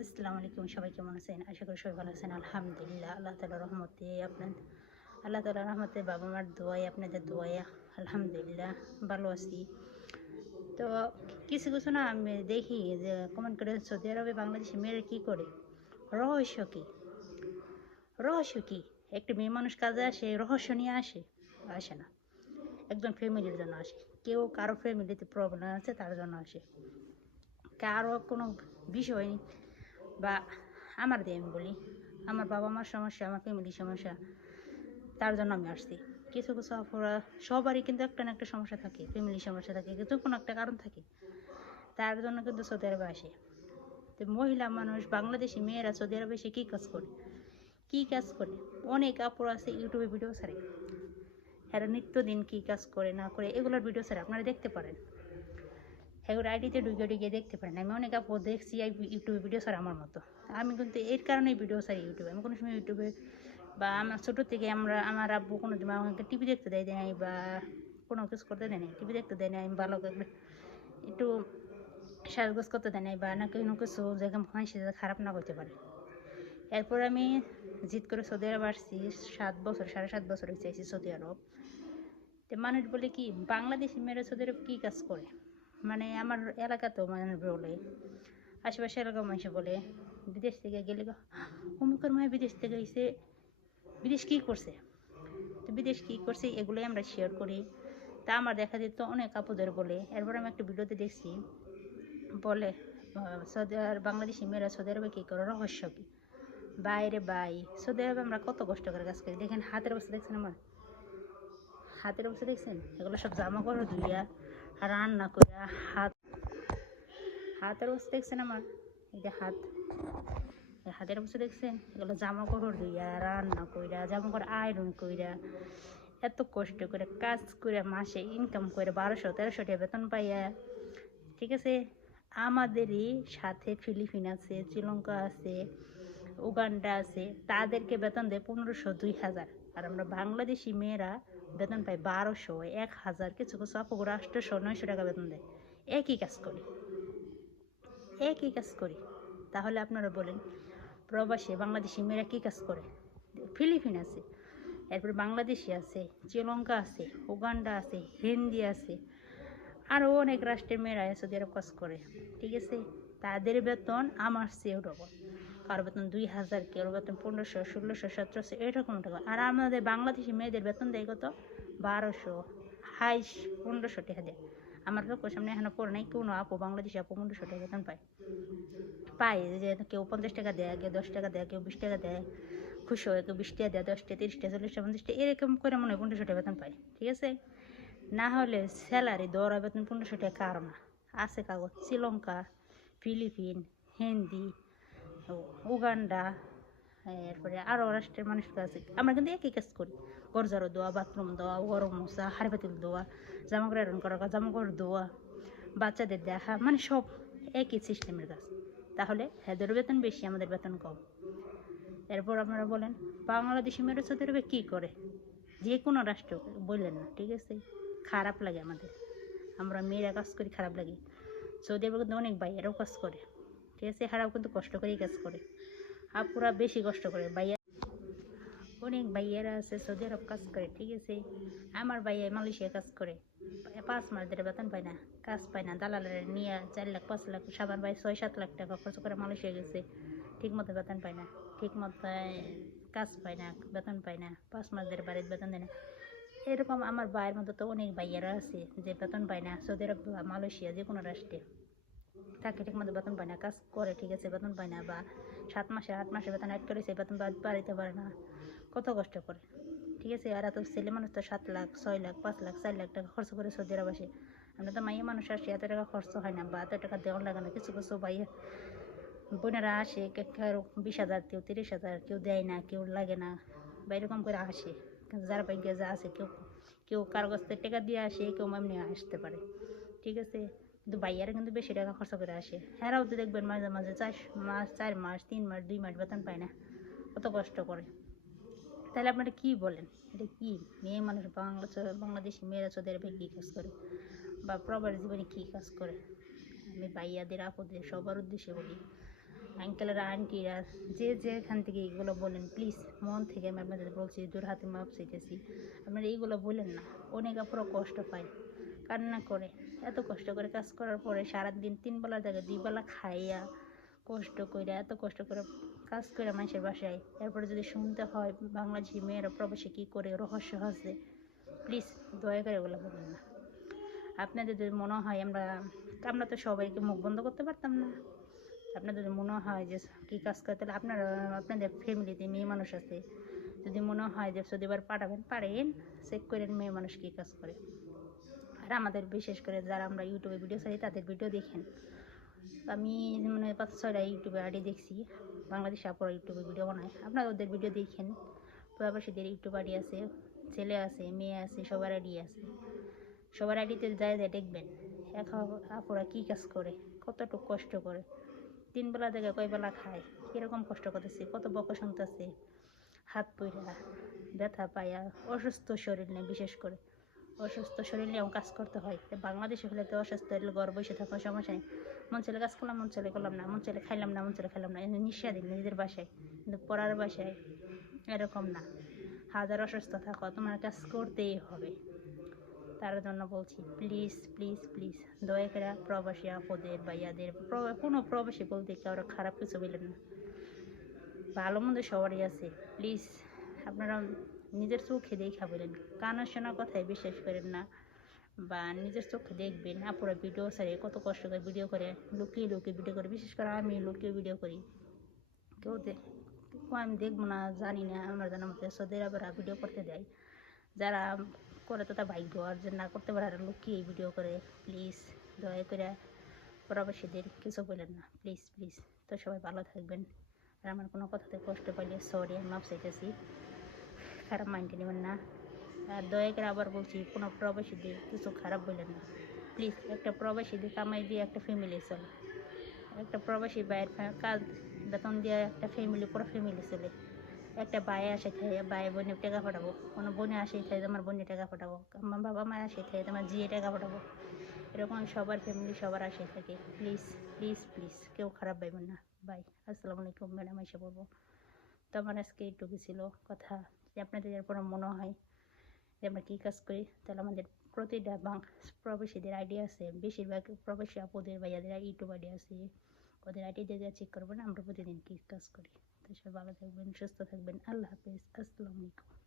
আসসালামু আলাইকুম, সবাই কেমন আছেন? আশা করি সবাই ভালো আছেন। আলহামদুলিল্লাহ, আল্লাহ তালার রহমতে আপনার আল্লাহ তালার রহমতে বাবা মার দোয়াই আপনাদের দোয়াই আলহামদুলিল্লাহ ভালো আছি। তো কিছু কিছু না আমি দেখি যে কমেন্ট করে সৌদি আরবে বাংলাদেশি মেয়েরা কী করে? রহস্য কী? রহস্য কী? একটা মেয়ে মানুষ কাজে আসে, রহস্য নিয়ে আসে আসে না। একজন ফ্যামিলির জন্য আসে। কেউ কারও ফ্যামিলিতে প্রবলেম আছে, তার জন্য আসে। কারও কোনো বিষয় বা আমার দিয়ে আমি বলি, আমার বাবা মার সমস্যা, আমার ফ্যামিলির সমস্যা, তার জন্য আমি আসছি। কিছু কিছু অপরা সবারই কিন্তু একটা না একটা সমস্যা থাকে ফ্যামিলির সমস্যা থাকে কিন্তু কোনো একটা কারণ থাকে। তার জন্য কিন্তু সৌদি আরবে আসে। তো মহিলা মানুষ, বাংলাদেশি মেয়েরা সৌদি আরবে এসে কী কাজ করে? কী কাজ করে? অনেক আপুর আছে ইউটিউবে ভিডিও ছাড়ে। এরা নিত্যদিন কী কাজ করে, না করে, এগুলোর ভিডিও ছাড়ে, আপনারা দেখতে পারেন। এগুলো আইডিতে ঢুকে ঢুকে দেখতে পারেন। আমি অনেক আপু দেখছি ইউটিউবে ভিডিও ছাড়া আমার মতো। আমি কিন্তু এর কারণেই ভিডিও ছাড়ি ইউটিউবে। আমি কোনো সময় ইউটিউবে বা আমার ছোটো থেকে আমরা আমার আব্বু কোনো আমাকে টিভি দেখতে দেয় নাই বা কোনো কিছু করতে দেয় নাই। টিভি দেখতে দেয় নাই, আমি ভালো একটু সাজগোজ করতে দেয় নাই বা না কোনো কিছু জায়গা মানুষের সেটা খারাপ না করতে পারে। এরপর আমি জিত করে সৌদি আরব আসছি। সাত বছর সাড়ে সাত বছর হয়েছে সৌদি আরব। তো মানুষ বলে কি, বাংলাদেশি মেয়েরা সৌদি আরব কী কাজ করে? মানে আমার এলাকাতেও মানুষ বলে আশেপাশে এলাকার মানুষ বলে, বিদেশ থেকে গেলে অমুকের মায় বিদেশ থেকে এসে বিদেশ কী করছে? তো বিদেশ কী করছে এগুলোই আমরা শেয়ার করি। তা আমার দেখা যেত অনেক আপুদের বলে, এরপর আমি একটা ভিডিওতে দেখছি, বলে সৌদি আর বাংলাদেশি মেয়েরা সৌদি আরবে কী করে? রহস্য কী? বাইরে বাই, সৌদি আরবে আমরা কত কষ্ট করে কাজ করি। দেখেন হাতের অবস্থা দেখছেন আমার? হাতের অবস্থা দেখছেন? এগুলো সব জামা কাপড় ধুইয়া রান্না কইরা হাত, হাতের অবস্থা দেখছেন আমার? এই যে হাত। হাতের অবস্থা দেখছেন? এগুলো জামা কাপড় ধুইয়া রান্না কইরা জামা কাপড় আয়রন কইরা, এত কষ্ট করে কাজ করে মাসে ইনকাম করে বারোশো তেরোশো টাকা বেতন পাইয়া, ঠিক আছে? আমাদেরই সাথে ফিলিপিন আছে, শ্রীলঙ্কা আছে, উগান্ডা আছে, তাদেরকে বেতন দেয় পনেরোশো দুই হাজার। আর আমরা বাংলাদেশি মেয়েরা বেতন পাই বারোশো এক হাজার কিছু কিছু আপুগুলো আটশোশো নয়শো টাকা বেতন দেয়। একই কাজ করি। একই কাজ করি। তাহলে আপনারা বলেন, প্রবাসী, বাংলাদেশি মেয়েরা কী কাজ করে? ফিলিপিন আছে, এরপরে বাংলাদেশি আছে, শ্রীলঙ্কা আছে, উগান্ডা আছে, হিন্দি আছে আরও অনেক রাষ্ট্রের মেয়েরা আছে যারা কাজ করে। ঠিক আছে? তাদের বেতন আমার চেয়েও ডবল কারও বেতন দুই হাজার কেউ বেতন পনেরোশো, ষোলোশো, সতেরোশো এরকম টাকা। আর আমাদের বাংলাদেশি মেয়েদের বেতন দেয় কত? বারোশো। হাইস পনেরোশো টাকা দেয় আমার কাকুর সামনে এখনও পড়ে নাই, কোনো আপু, বাংলাদেশি আপু পনেরোশো টাকা বেতন পায়। পায় যে কেউ পঞ্চাশ টাকা দেয়, কেউ দশ টাকা দেয়, কেউ বিশ টাকা দেয়, খুশি হয় কেউ বিশ টাকা দেয়, দশটা, তিরিশটা, চল্লিশটা, পঞ্চাশটা, এরকম করে মনে হয় পনেরোশো টাকা বেতন পায়, ঠিক আছে? না হলে স্যালারি দৌড়া বেতন পনেরোশো টাকা কারও না। আছে কাগজ, শ্রীলঙ্কা, ফিলিপিন, হিন্দি উগান্ডা, এরপরে আরও রাষ্ট্রের মানুষ আছে। আমরা কিন্তু একই কাজ করি। ঝাড়ু দেওয়া বাথরুম দেওয়া গরম মশা হাড়ি পাতিল দেওয়া জামা কাপড় আয়রন করা জামা কাপড় দেওয়া বাচ্চাদের দেখা মানে সব একই সিস্টেমের কাজ। তাহলে হেদের বেতন বেশি, আমাদের বেতন কম। এরপর আপনারা বলেন, বাংলাদেশি মেয়েরা সৌদি আরবে কী করে? যে কোনো রাষ্ট্র, বললেন না, ঠিক আছে? খারাপ লাগে আমাদের। আমরা মেয়েরা কাজ করি, খারাপ লাগে। সৌদি আরবে কিন্তু অনেক ভাইয়েরাও কাজ করে। ঠিক আছে? হারাও কিন্তু কষ্ট করেই কাজ করে। আপুরা বেশি কষ্ট করে। ভাইয়া অনেক ভাইয়েরা আছে, সৌদি আরব কাজ করে, ঠিক আছে? আমার ভাইয়া মালয়েশিয়া কাজ করে। পাঁচ মাস ধরে বেতন পায় না, কাজ পায় না। দালালের নিয়ে চার লাখ, পাঁচ লাখ, সাবান ভাই ছয় সাত লাখ টাকা খরচ করে মালয়েশিয়া গেছে। ঠিক মতো বেতন পায় না ঠিক মতো কাজ পায় না, বেতন পায় না, পাঁচ মাস ধরে বাড়ির বেতন দেয় না। এরকম আমার ভাইয়ের মতো তো অনেক ভাইয়েরা আছে যে বেতন পায় না, সৌদি আরব মালয়েশিয়া যে কোনো রাষ্ট্রে। তাকে ঠিক মতো বেতন পায় না, কাজ করে ঠিক আছে, বেতন পায় না বা সাত মাসে, আট মাসে বেতন অ্যাড করেছে, বেতন বাড়িতে পারে না। কত কষ্ট করে। ঠিক আছে, আর এত ছেলে মানুষ তো সাত লাখ, ছয় লাখ, পাঁচ লাখ, চার লাখ টাকা খরচ করে সৌদি আরব আসে। আমরা তো মাইয়া মানুষ আসি, এত টাকা খরচ হয় না বা এত টাকা দেওয়ার লাগে না, কিছু কিছু ভাইয়া বোনেরা আসে কেউ বিশ হাজার, কেউ তিরিশ হাজার, কেউ দেয় না, কেউ লাগে না, বা এরকম করে আসে। যারা ব্যাংকে যা আছে, কেউ কেউ কারও কাছ থেকে টাকা দিয়ে আসে, কেউ এমনি আসতে পারে। ঠিক আছে কিন্তু ভাইয়ারা কিন্তু বেশি টাকা খরচ করে আসে। হ্যাঁরাও তো দেখবেন মাঝে মাঝে চার মাস চার মাস, তিন মাস, দুই মাস বেতন পায় না। কত কষ্ট করে। তাহলে আপনারা কি বলেন? এটা কি? মেয়ে মানুষ বাংলা বাংলাদেশি মেয়েরা সৌদি আরবে কী কাজ করে? বা প্রবাস জীবনে কী কাজ করে? আমি ভাইয়াদের, আপদের সবার উদ্দেশ্যে বলি, আঙ্কেলেরা, আন্টিরা, যে যেখান থেকে এগুলো বলেন প্লিজ মন থেকে আমি আপনাদের বলছি, দূর হাতে মাপ চাইতেছি। আপনারা এইগুলো বলেন না। অনেক পুরো কষ্ট পায়। কান্না করে। এত কষ্ট করে কাজ করার পরে সারাদিন তিন বেলা জায়গায় দুই বেলা খাইয়া কষ্ট করে এত কষ্ট করে কাজ করে মানুষের বাসায় এরপরে যদি শুনতে হয় বাংলাদেশি মেয়েরা প্রবাসে কী করে, রহস্য আছে প্লিজ দয়া করে ওগুলো বলবেন না। আপনাদের যদি মনে হয় আমরা আমরা তো সবাইকে মুখ বন্ধ করতে পারতাম না। আপনাদের যদি মনে হয় যে কী কাজ করে, তাহলে আপনারা, আপনাদের ফ্যামিলিতে মেয়ে মানুষ আছে। যদি মনে হয় যে সদিবার পাঠাবেন, পারেন, চেক করেন মেয়ে মানুষ কী কাজ করে। আর আমাদের বিশেষ করে যারা আমরা ইউটিউবে ভিডিও ছাড়ি, তাদের ভিডিও দেখেন। আমি মানে পাঁচ ছয়টা ইউটিউবে আইডি দেখছি। বাংলাদেশে আপুরা ইউটিউবে ভিডিও বানায়। আপনারা ওদের ভিডিও দেখেন। প্রবাসীদের ইউটিউব আইডি আছে, ছেলে আছে, মেয়ে আছে, সবার আইডি আছে। সবার আইডিতে যায় যায় দেখবেন, এক আপুরা কী কাজ করে, কতটুকু কষ্ট করে। তিন বেলা থেকে কয় বেলা খায়, কীরকম কষ্ট করতেছে, কত বকা শুনতেছে। হাত পইরা ব্যথা পায়া, অসুস্থ শরীর নিয়ে বিশেষ করে। অসুস্থ শরীর নিয়েও কাজ করতে হয়। বাংলাদেশে হলে তো অসুস্থ হলে ঘর বসে থাকার সমস্যা নেই। মন ছেলে কাজ করলাম, মন ছেলে করলাম না। মন ছেলে খাইলাম না, মন ছেলে খাইলাম না। নিঃশ্বাস দিন নিজেদের বাসায়, কিন্তু পড়ার বাসায় এরকম না। হাজার অসুস্থ থাকো, তোমার কাজ করতেই হবে। তার জন্য বলছি প্লিজ প্লিজ প্লিজ দয়া করে প্রবাসী আপদের বা ইয়াদের কোনো প্রবাসী বলতে কারও খারাপ কিছু বললেন না। ভালো মন্দ সবারই আছে। প্লিজ আপনারা নিজের চোখে দেখা বলেন। কানা শোনা কথায় বিশ্বাস করেন না। বা নিজের চোখে দেখবেন, আপুরা ভিডিও ছাড়ে, কত কষ্ট করে ভিডিও করে, লুকিয়ে লুকিয়ে ভিডিও করে। বিশেষ করে আমি লুকিয়ে ভিডিও করি। কেউ আমি দেখব না, জানি না, আমার জানার মধ্যে সৌদি আরবেরা ভিডিও করতে দেয়। যারা করে তো তা ভাগ্য, আর যে না করতে পারে লুকিয়ে ভিডিও করে। প্লিজ দয়া করে প্রবাসীদের কিছু বলেন না। প্লিজ প্লিজ তো সবাই ভালো থাকবেন। আর আমার কোনো কথাতে কষ্ট পাইলে সরি আমি মাপ চাইতেছি। খারাপ মাইন্ডে নেবেন না। আর দয়া করে আবার বলছি, কোনো প্রবাসীদের কিছু খারাপ বললেন না। প্লিজ একটা প্রবাসীদের কামাই দিয়ে একটা ফ্যামিলি চলে। একটা প্রবাসী ফ্যা- কাজ বেতন দিয়ে একটা ফ্যামিলি পুরো ফ্যামিলি চলে। একটা বায়ে আসে থাকে বায়ে বোনে টাকা পাঠাবো। কোনো বোনে আসে থাকে আমার বোনে টাকা পাঠাবো। আমার বাবা মা আসে থাকে তোমার জিয়ে টাকা পাঠাবো। এরকম সবার ফ্যামিলি সবার আসে থাকে। প্লিজ প্লিজ প্লিজ কেউ খারাপ ভাইবেন না। বাই আসসালামু আলাইকুম ম্যাডাম, এসে বলব। তো আমার আজকে এইটুকু ছিল। কথা যে আপনাদের এরপর মনে হয় যে আমরা কী কাজ করি? তাহলে আমাদের প্রতিটা বাং প্রবাসীদের আইডিয়া আছে। বেশিরভাগ প্রবাসী আপুদের যাদের ইউটিউব আইডিয়া আছে। ওদের আইডি দিয়ে চেক করবেন, আমরা প্রতিদিন কী কাজ করি। তো সবাই ভালো থাকবেন, সুস্থ থাকবেন। আল্লাহ হাফিজ। আসসালামু আলাইকুম।